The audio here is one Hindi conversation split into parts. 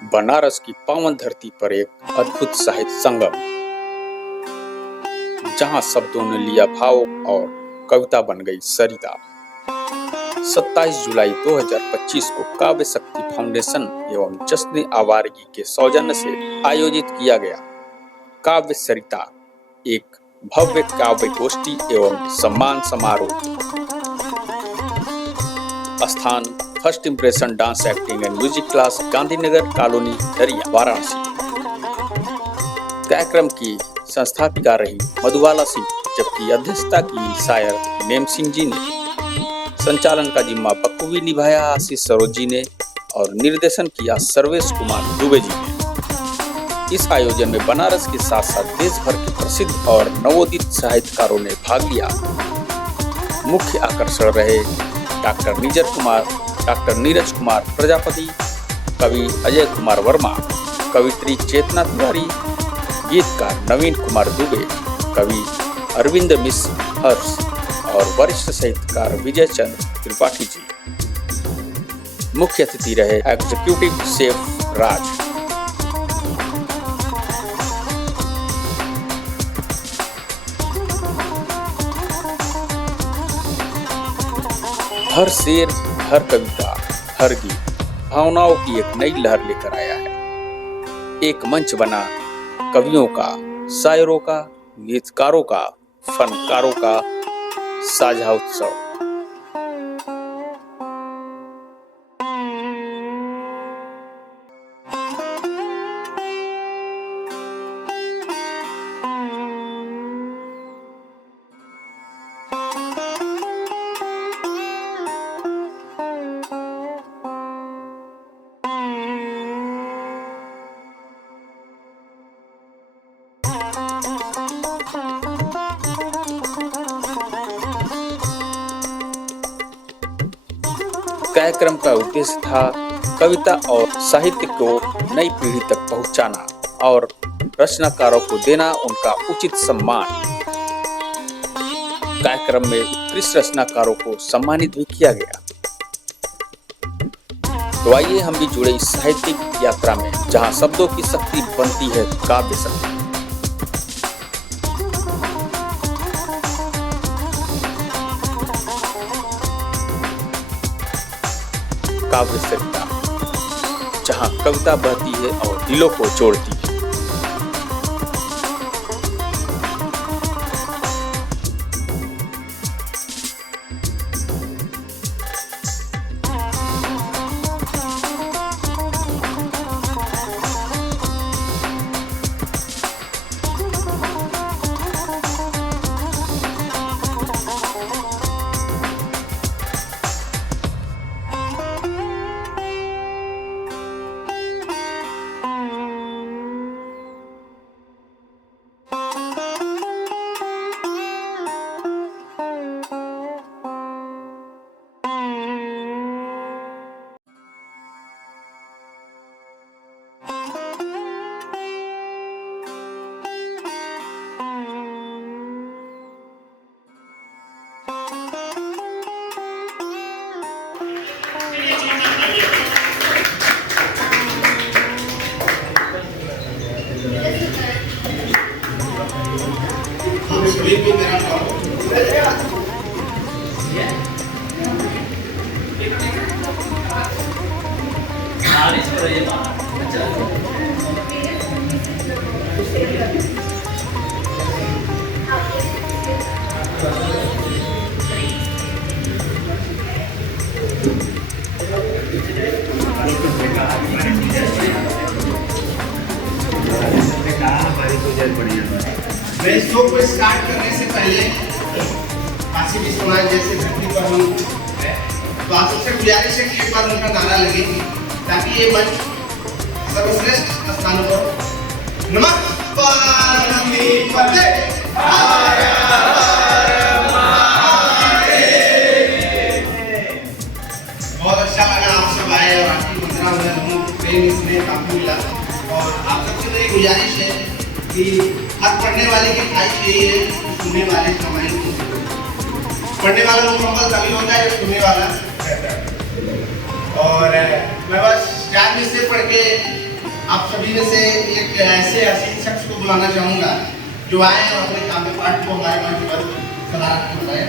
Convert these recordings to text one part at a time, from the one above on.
बनारस की पावन धरती पर एक अद्भुत साहित्य संगम, जहां शब्दों ने लिया भाव और कविता बन गई सरिता। 27 जुलाई 2025 को काव्य शक्ति फाउंडेशन एवं जश्न आवारगी के सौजन्य से आयोजित किया गया काव्य सरिता एक भव्य काव्य गोष्ठी एवं सम्मान समारोह। स्थान first impression dance acting and music class, Gandhinagar colony, दरिया, वाराणसी। कार्यक्रम की संस्थापिका रही मधुबाला सिंह, जबकि अध्यक्षता की शायर नेम सिंह जी ने। संचालन का जिम्मा बखूबी निभाया आशीष सरोज जी ने और निर्देशन किया सर्वेश कुमार दुबे जी ने। इस आयोजन में बनारस के साथ साथ देश भर के प्रसिद्ध और नवोदित साहित्यकारों ने भाग लिया। मुख्य आकर्षण रहे डॉक्टर नीरज कुमार प्रजापति, कवि अजय कुमार वर्मा, कवित्री चेतना तिवारी, गीतकार नवीन कुमार दुबे, कवि अरविंद मिश्र हर्ष और वरिष्ठ साहित्यकार विजय चंद्र त्रिपाठी जी। मुख्य अतिथि रहे एग्जीक्यूटिव शेफ राज। हर शेर, हर कविता, हर गीत भावनाओं की एक नई लहर लेकर आया है। एक मंच बना कवियों का, शायरों का, गीतकारों का, फनकारों का साझा उत्सव। कार्यक्रम का उद्देश्य था कविता और साहित्य को नई पीढ़ी तक पहुंचाना और रचनाकारों को देना उनका उचित सम्मान। कार्यक्रम में उत्कृष्ट रचनाकारों को सम्मानित भी किया गया। तो आइए हम भी जुड़े इस साहित्यिक यात्रा में, जहां शब्दों की शक्ति बनती है काव्य शक्ति। काव्य सरिता, जहां कविता बहती है और दिलों को जोड़ती है। मैं शो को स्टार्ट करने से पहले काशी विश्वनाथ जैसे धरती पर हम तो आप सबसे गुजारिश है कि एक बार उनका नारा लगे, ताकि ये मंच सर्वश्रेष्ठ स्थानों पर। नमः पार्वती पते हर हर महादेव। बहुत अच्छा लगा आप सब आए और आपकी मुद्रा में लोगों को प्रेम इसमें काफी मिला। और आप सबसे मेरी गुजारिश है कि हर पढ़ने वाले की ख्वाहिश यही है कि सुनने वाले कमाएं। पढ़ने वाला मुकम्मल तभी होता है जब सुनने वाला रहता है। और मैं बस 4 मिनट से पढ़ के सभी में से एक ऐसे हसीन शख्स को बुलाना चाहूँगा जो आए और अपने काव्य पाठ को हमारे मंच पर सराहना बताए।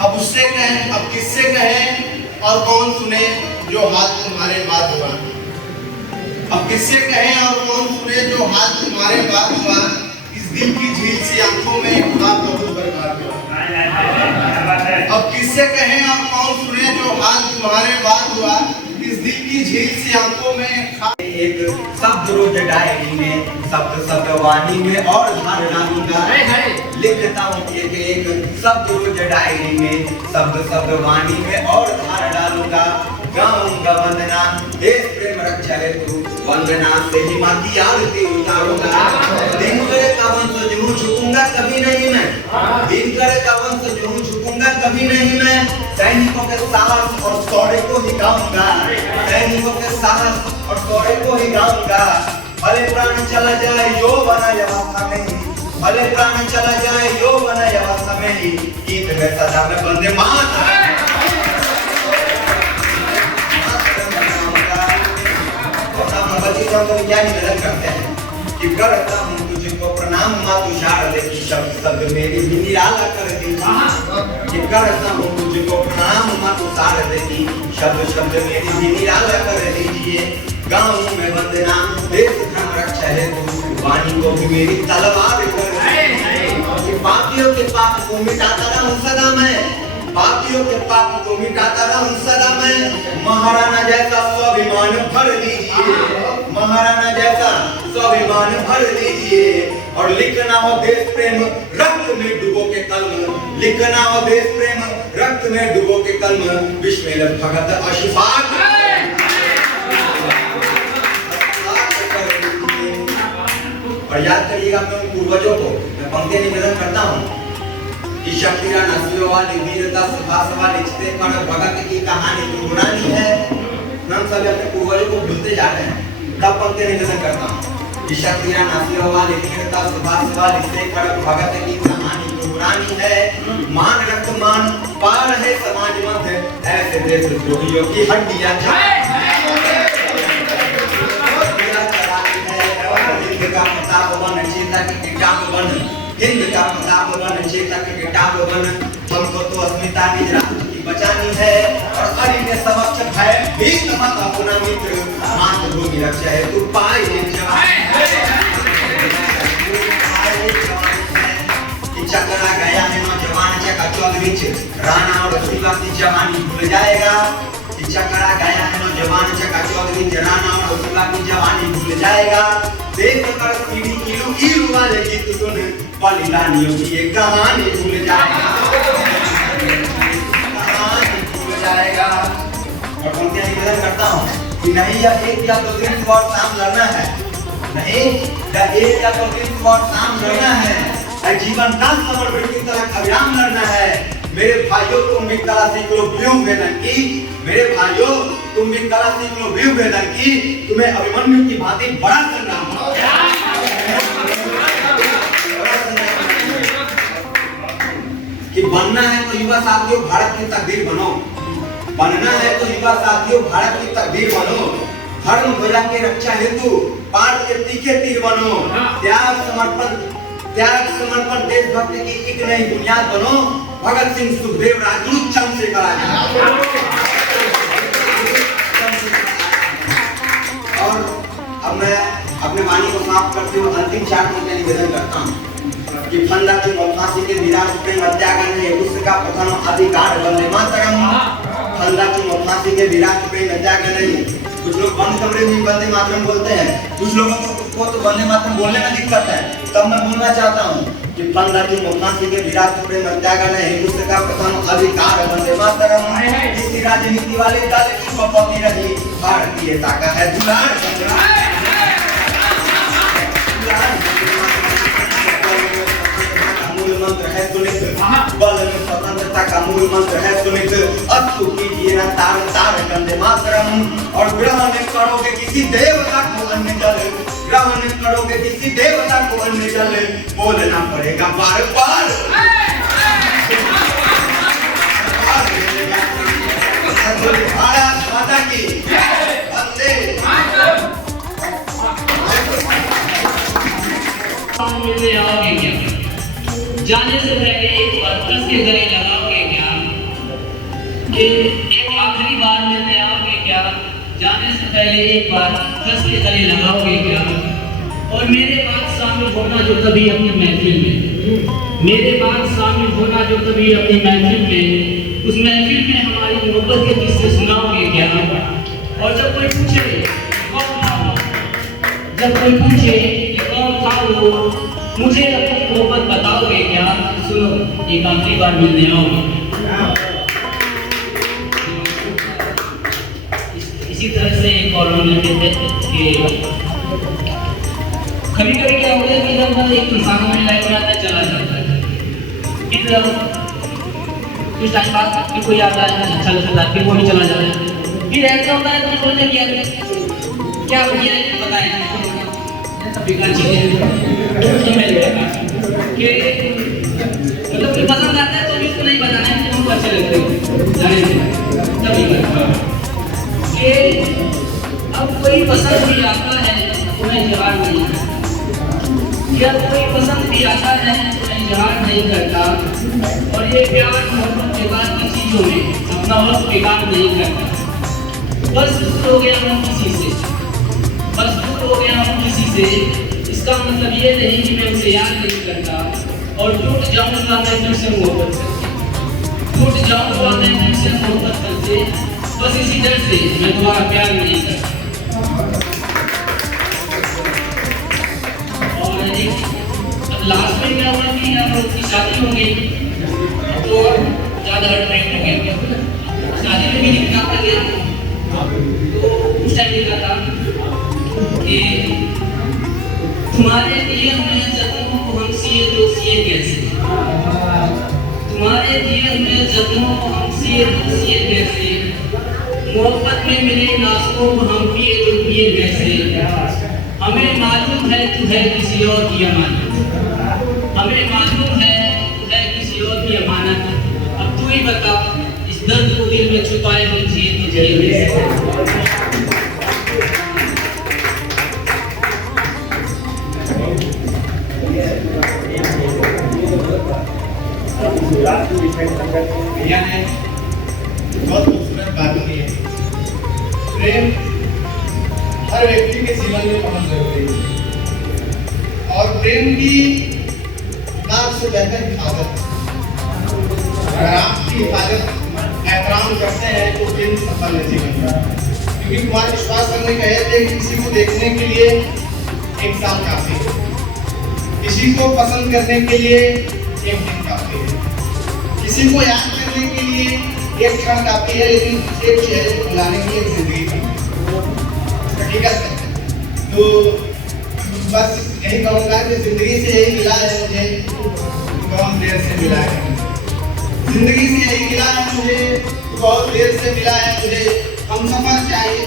अब उससे कहें, अब किससे कहें और कौन सुने जो हाल तुम्हारे बाद हुआ। अब किससे कहें और कौन सुने जो हाल तुम्हारे बाद हुआ। इस दिल की झील सी आंखों में खुदा बहुत बर्बाद हुआ। अब किससे कहें और कौन सुने जो हाल तुम्हारे बाद हुआ। इस दिल की झील सी आंखों में एक शब्द रोज डायरी में, शब्द शब्द वाणी में और धार डालूंगा। लिखता हूँ एक एक शब्द रोज डायरी में, शब्द शब्द वाणी में और धार डालूंगा। गाऊंगा वंदना देश प्रेम रक्षा हेतु, वंदना से ही माँ की आरती उतारूंगा। दिन करे का वंश जो झुकूंगा कभी नहीं मैं, दिन करे का वंश जो झुकूंगा कभी नहीं मैं। सैनिकों के साहस और शौर्य को ही गाऊंगा, सैनिकों के साहस और शौर्य को ही गाऊंगा। भले प्राण चला जाए यो बना यवासा में ही, भले प्राण चला जाए यो बना यवासा में ही। गीत में सदा में बंदे मातरम तो क्या निवेदन करते हैं कि करता हूँ तुझको प्रणाम माँ तुषार लेकी, शब्द शब्द मेरी भी निराला कर दीजिए। कि करता हूँ तुझको प्रणाम माँ तुषार लेकी, शब्द शब्द मेरी भी निराला कर दीजिए। गाँव में वंदना देश धर्म रक्षा हेतु, वाणी को भी मेरी तलवार कर दीजिए। पापियों के पाप को मिटाता रहूं सदा मैं, पापियों के पाप को मिटाता रहूं सदा मैं। महाराणा जैसा स्वाभिमान भर दीजिए, महाराणा जैसा स्वाभिमान भर दीजिए। और लिखना हो देश प्रेम रक्त में डुबो के कलम, लिखना हो देश प्रेम रक्त में डुबो के कलम। विस्मेल भगत अशफाक और याद करिएगा अपने पूर्वजों को। मैं पंक्ति निवेदन करता हूँ कि शक्तिरा नस्लों वाली वीरता सुभाष वाली चिते कण भगत की कहानी पुरानी है। हम सभी अपने पूर्वजों को भूलते जा रहे हैं। तब पंक्ति निवेदन करता हूँ कि शक्तिरा नस्लों वाली वीरता सुभाष वाली चिते कण भगत की कहानी पुरानी है। मान रक्त मान पार है समाज मध्य, ऐसे देशद्रोहियों की हड्डियां का प्रताप बन चेता की किताब बन, हिंद का प्रताप बन चेता की किताब बन। हमको तो अस्मिता निज राष्ट्र की बचानी है और हरि के समक्ष भय भीत मत अपना मित्र। मातृभूमि रक्षा है तू पाए कि चकरा गया है नौजवान चका चौधरी, राणा और शिवा की जवानी भूल जाएगा। कि चकरा गया है नौजवान चका चौधरी, राणा और शिवा की जवानी भूल जाएगा। देख कर पीढ़ी कीलू कीलू वाले गीत सुन, बलिदानियों की एक कहानी भूल जाएगा, कहानी भूल जाएगा। और मैं क्या निवेदन करता हूँ कि नहीं यह एक या दो दिन और शाम लड़ना है, नहीं यह एक या दो दिन और शाम लड़ना है। जीवन का समर्पण की तरह अविराम लड़ना है। मेरे भाइयों तुम भी कला सीख लो व्यूह वेदन की, मेरे भाइयों तुम भी कला सीख लो व्यूह वेदन की। तुम्हें अभिमन्यु की भांति बड़ा संग्राम कि बनना है तो युवा साथियों भारत की तकदीर बनो, बनना है तो युवा साथियों भारत की तकदीर बनो। धर्म ध्वजा के रक्षा हेतु पाठ के तीखे तीर बनो। त्याग समर्पण देशभक्ति की एक नई बुनियाद बनो। भगत सिंह सुखदेव राजगुरु चंद्रशेखर आजाद। और अब मैं अपने वाणी को समाप्त करते हुए अंतिम चार पंक्तियां निवेदन करता हूँ कि फंदा की फांसी के विराट प्रेम हत्याकांड है उसका प्रथम अधिकार वंदे मातरम। फंदा की फांसी के विराट प्रेम हत्याकांड है। कुछ लोग बंद कमरे में वंदे मातरम बोलते हैं, कुछ लोगों को तो वंदे मातरम बोलने में दिक्कत है। तब मैं बोलना चाहता हूँ कि फंदा की फांसी के विराट प्रेम हत्याकांड है हिंदुस्तान का प्रथम अधिकार वंदे मातरम। किसी राजनीति वाले दल की पपौती रही भारतीयता का है दुलार। मूल मंत्र है सुनित, बल में स्वतंत्रता का मूल मंत्र है सुनित। अस्तु कीजिए ना तार तार वंदे मातरम। और ग्रहण करोगे किसी देवता को अन्य जल, ग्रहण करोगे किसी देवता को अन्य जल, बोलना पड़ेगा बार बार। भारत माता की वंदे साथ मिलने आओगे क्या? जाने से पहले एक बार कस के गले लगाओगे क्या? कि एक आखिरी बार मिलने आओगे क्या? जाने से पहले एक बार कस के गले लगाओगे क्या? और मेरे बाद शामिल होना जो कभी अपनी महफिल में, मेरे बाद शामिल होना जो कभी अपनी महफिल में, उस महफिल में हमारी मोहब्बत के किस्से सुनाओगे क्या? और जब कोई पूछे कौन था वो, जब कोई पूछे कि कौन था वो, मुझे अपनी मोहब्बत बताओगे क्या? सुनो, एक आखिरी बार मिलने आओगे। इसी तरह से एक और हम कहते हैं कि कभी कभी क्या होता है कि जब एक इंसान हमारी लाइफ में आता है चला जाता है, फिर कुछ टाइम बाद फिर कोई आता है अच्छा लगता है, फिर वो भी चला जाता है, फिर ऐसा होता है तो सोचते क्या भैया बताएं बेकार चीजें तो मैं कि मतलब कोई पसंद आता है तो भी उसको नहीं बताना है कि हमको अच्छे लगते हैं जाने तभी कि अब कोई पसंद भी आता है तो मैं जवाब नहीं करता, जब कोई पसंद भी आता है तो मैं इजहार नहीं करता, और ये प्यार मोहब्बत के बाद की चीज़ों में अपना वक्त बेकार नहीं करता। बस दूर हो गया हूँ किसी से, बस दूर हो गया हूँ किसी से, इसका मतलब ये नहीं कि मैं उसे याद नहीं करता, और टूट जाऊँगा मैं फिर से मोहब्बत करके, टूट जाऊँगा मैं फिर से मोहब्बत करके, बस इसी डर से मैं तुम्हारा प्यार नहीं करता। लास्ट में क्या हुआ कि हम लोग की शादी हो गई तो ज़्यादा ट्रेंड हो गया, शादी में भी लिखना पड़ गया। तो उस टाइम लिखा था कि तुम्हारे दिए हुए जख्मों को हम सिए तो सिए कैसे, तुम्हारे दिए हुए जख्मों को हम सिए तो सिए कैसे, मोहब्बत में मिले नाज़ों को हम पिए तो पिए कैसे, हमें मालूम है तू है किसी और की अमानत, हमें मालूम है तू है किसी और की अमानत, अब तू ही बता इस दर्द को दिल में छुपाए हम जिए तो जिए कैसे। भैया ने बहुत खूबसूरत बात की है। प्रेम हर व्यक्ति के जीवन में बहुत जरूरी है, और प्रेम की नाम से बेहतर हिफाजत। अगर आपकी हिफाजत एहतराम करते हैं तो प्रेम सफल है जीवन में, क्योंकि कुमार विश्वास सर ने कहे थे कि किसी को देखने के लिए एक साल काफी है, किसी को पसंद करने के लिए एक दिन काफी है, किसी को याद करने के लिए एक क्षण काफी है, लेकिन एक चेहरे को बुलाने के लिए एक जिंदगी काफी है। हकीकत है। तो बस यही कहूँगा कि जिंदगी से यही मिला है मुझे, बहुत देर से मिला है, जिंदगी से यही मिला है मुझे, बहुत देर से मिला है मुझे। हम सफर चाहिए